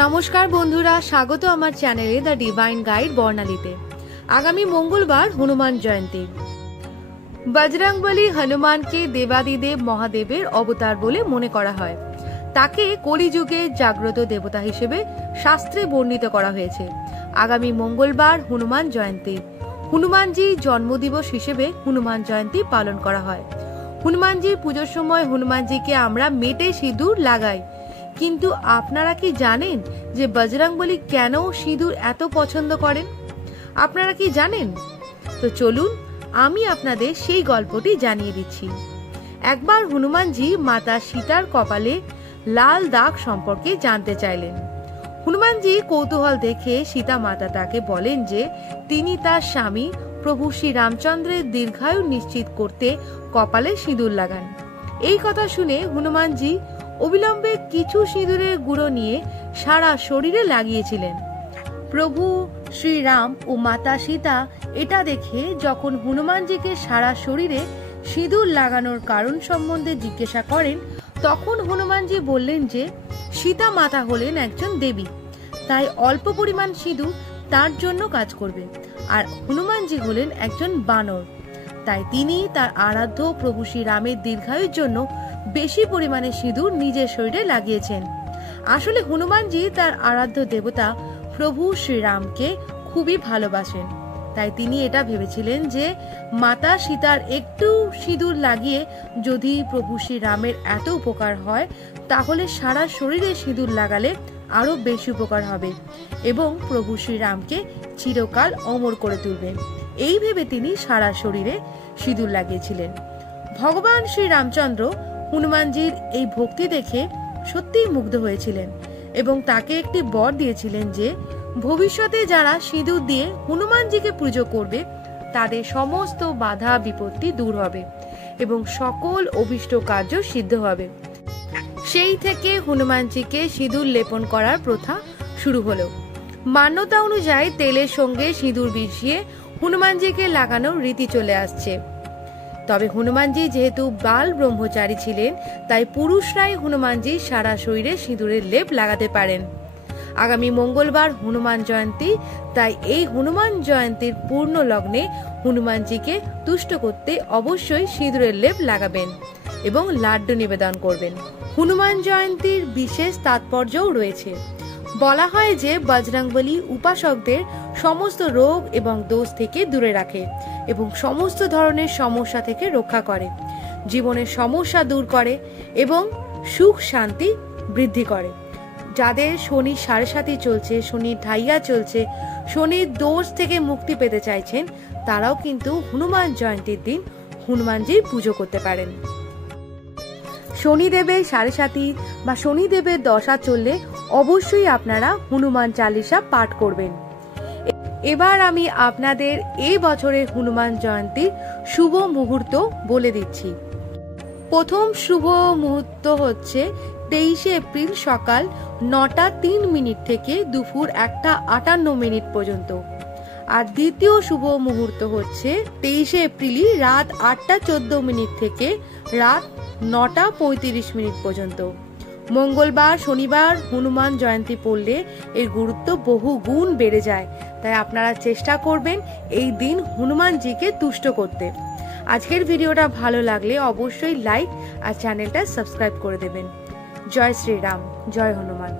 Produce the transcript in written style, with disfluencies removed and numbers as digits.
নমস্কার বন্ধুরা, স্বাগত আমার চ্যানেলে দ্য ডিভাইন গাইড বর্ণালীতে। আগামী মঙ্গলবার হনুমান জয়ন্তী। বজরংবলী হনুমানকে দেবাদিদেব মহাদেবের অবতার বলে মনে করা হয়। তাকে কলিযুগে জাগ্রত দেবতা হিসেবে শাস্ত্রে বর্ণিত করা হয়েছে। আগামী মঙ্গলবার হনুমান জয়ন্তী। হনুমানজি জন্মদিবস হিসেবে হনুমান জয়ন্তী পালন করা হয়। হনুমানজির পুজোর সময় হনুমানজিকে আমরা মেটে সিঁদুর লাগাই। কিন্তু আপনারা কি জানেন যে বজরংবলী কেন সিঁদুর এত পছন্দ করেন? আপনারা কি জানেন? তো চলুন আমি আপনাদের সেই গল্পটি জানিয়ে দিচ্ছি। একবার হনুমানজি মাতা সীতার কপালে লাল দাগ সম্পর্কে জানতে চাইলেন। হনুমানজি কৌতূহল দেখে সীতা মাতা তাকে বলেন যে তিনি তার স্বামী প্রভু শ্রী রামচন্দ্রের দীর্ঘায়ু নিশ্চিত করতে কপালে সিঁদুর লাগান। এই কথা শুনে হনুমানজি অবিলম্বে কিছু সিঁদুরের গুঁড়ো নিয়ে সারা শরীরে লাগিয়েছিলেন। প্রভু শ্রীরাম ও মাতা সীতা এটা দেখে যখন হনুমানজিকে সারা শরীরে সিঁদুর লাগানোর কারণ সম্বন্ধে জিজ্ঞাসা করেন, তখন হনুমানজি বললেন যে সীতা মাতা হলেন একজন দেবী, তাই অল্প পরিমাণ সিঁদুর তার জন্য কাজ করবে। আর হনুমানজি হলেন একজন বানর, তাই তিনি তার আরাধ্য প্রভু শ্রীরামের দীর্ঘায়ুর জন্য বেশি পরিমাণে সিঁদুর নিজের শরীরে লাগিয়েছেন। আসলে হনুমানজি তার আরাধ্য দেবতা প্রভু শ্রীরামকে খুবই ভালোবাসেন, তাই তিনি এটা ভেবেছিলেন যে মাতা সীতার একটু সিঁদুর লাগিয়ে যদি প্রভু শ্রীরামের এত উপকার হয়, তাহলে সারা শরীরে সিঁদুর লাগালে আরো বেশি উপকার হবে এবং প্রভু শ্রীরামকে চিরকাল অমর করে তুলবেন। এই ভেবে তিনি সারা শরীরে সিঁদুর লাগিয়েছিলেন। ভগবান শ্রী রামচন্দ্র হনুমানজির এই ভক্তি দেখে সত্যিই মুগ্ধ হয়েছিলেন এবং তাকে একটি বর দিয়েছিলেন যে ভবিষ্যতে যারা সিঁদুর দিয়ে হনুমানজিকে পুজো করবে তাদের সমস্ত বাধা বিপত্তি দূর হবে এবং সকল অভীষ্ট কার্য সিদ্ধ হবে। সেই থেকে হনুমানজিকে সিঁদুর লেপন করার প্রথা শুরু হলো। মান্যতা অনুযায়ী তেলের সঙ্গে সিঁদুর মিশিয়ে হনুমানজিকে লাগানোর রীতি চলে আসছে। তবে হনুমানজি যেহেতু বাল ব্রহ্মচারী ছিলেন, তাই পুরুষরাই হনুমানজি সারা শরীরে সিঁদুরের লেপ লাগাতে পারেন। আগামী মঙ্গলবার হনুমান জয়ন্তী, তাই এই হনুমান জয়ন্তীর পূর্ণ লগ্নে হনুমানজিকে তুষ্ট করতে অবশ্যই সিঁদুরের লেপ লাগাবেন এবং লাড্ডু নিবেদন করবেন। হনুমান জয়ন্তীর বিশেষ তাৎপর্যও রয়েছে। বলা হয় যে বজরংবলী উপাসকদের সমস্ত রোগ এবং দোষ থেকে দূরে রাখে এবং সমস্ত ধরনের সমস্যা থেকে রক্ষা করে, জীবনের সমস্যা দূর করে এবং সুখ শান্তি বৃদ্ধি করে। যাদের শনির 7.5 চলছে, শনির ঢাইয়া চলছে, শনির দোষ থেকে মুক্তি পেতে চাইছেন, তারাও কিন্তু হনুমান জয়ন্তীর দিন হনুমানজির পুজো করতে পারেন। শনিদেবের 7.5 বা শনিদেবের দশা চললে অবশ্যই আপনারা হনুমান চালিসা পাঠ করবেন। এবার আমি আপনাদের এই বছরের হনুমান জয়ন্তীর শুভ মুহূর্ত বলে দিচ্ছি। প্রথম শুভ মুহূর্ত হচ্ছে 23 এপ্রিল সকাল 9:03 থেকে দুপুর 1:58 পর্যন্ত। আর দ্বিতীয় শুভ মুহূর্ত হচ্ছে 23 এপ্রিলই রাত 8:14 থেকে রাত 9:35 পর্যন্ত। মঙ্গলবার শনিবার হনুমান জয়ন্তী পড়লে এর গুরুত্ব বহু গুণ বেড়ে যায়, তাই আপনারা চেষ্টা করবেন এই দিন হনুমানজিকে তুষ্ট করতে। আজকের ভিডিওটা ভালো লাগলে অবশ্যই লাইক আর চ্যানেলটা সাবস্ক্রাইব করে দেবেন। জয় শ্রীরাম, জয় হনুমান।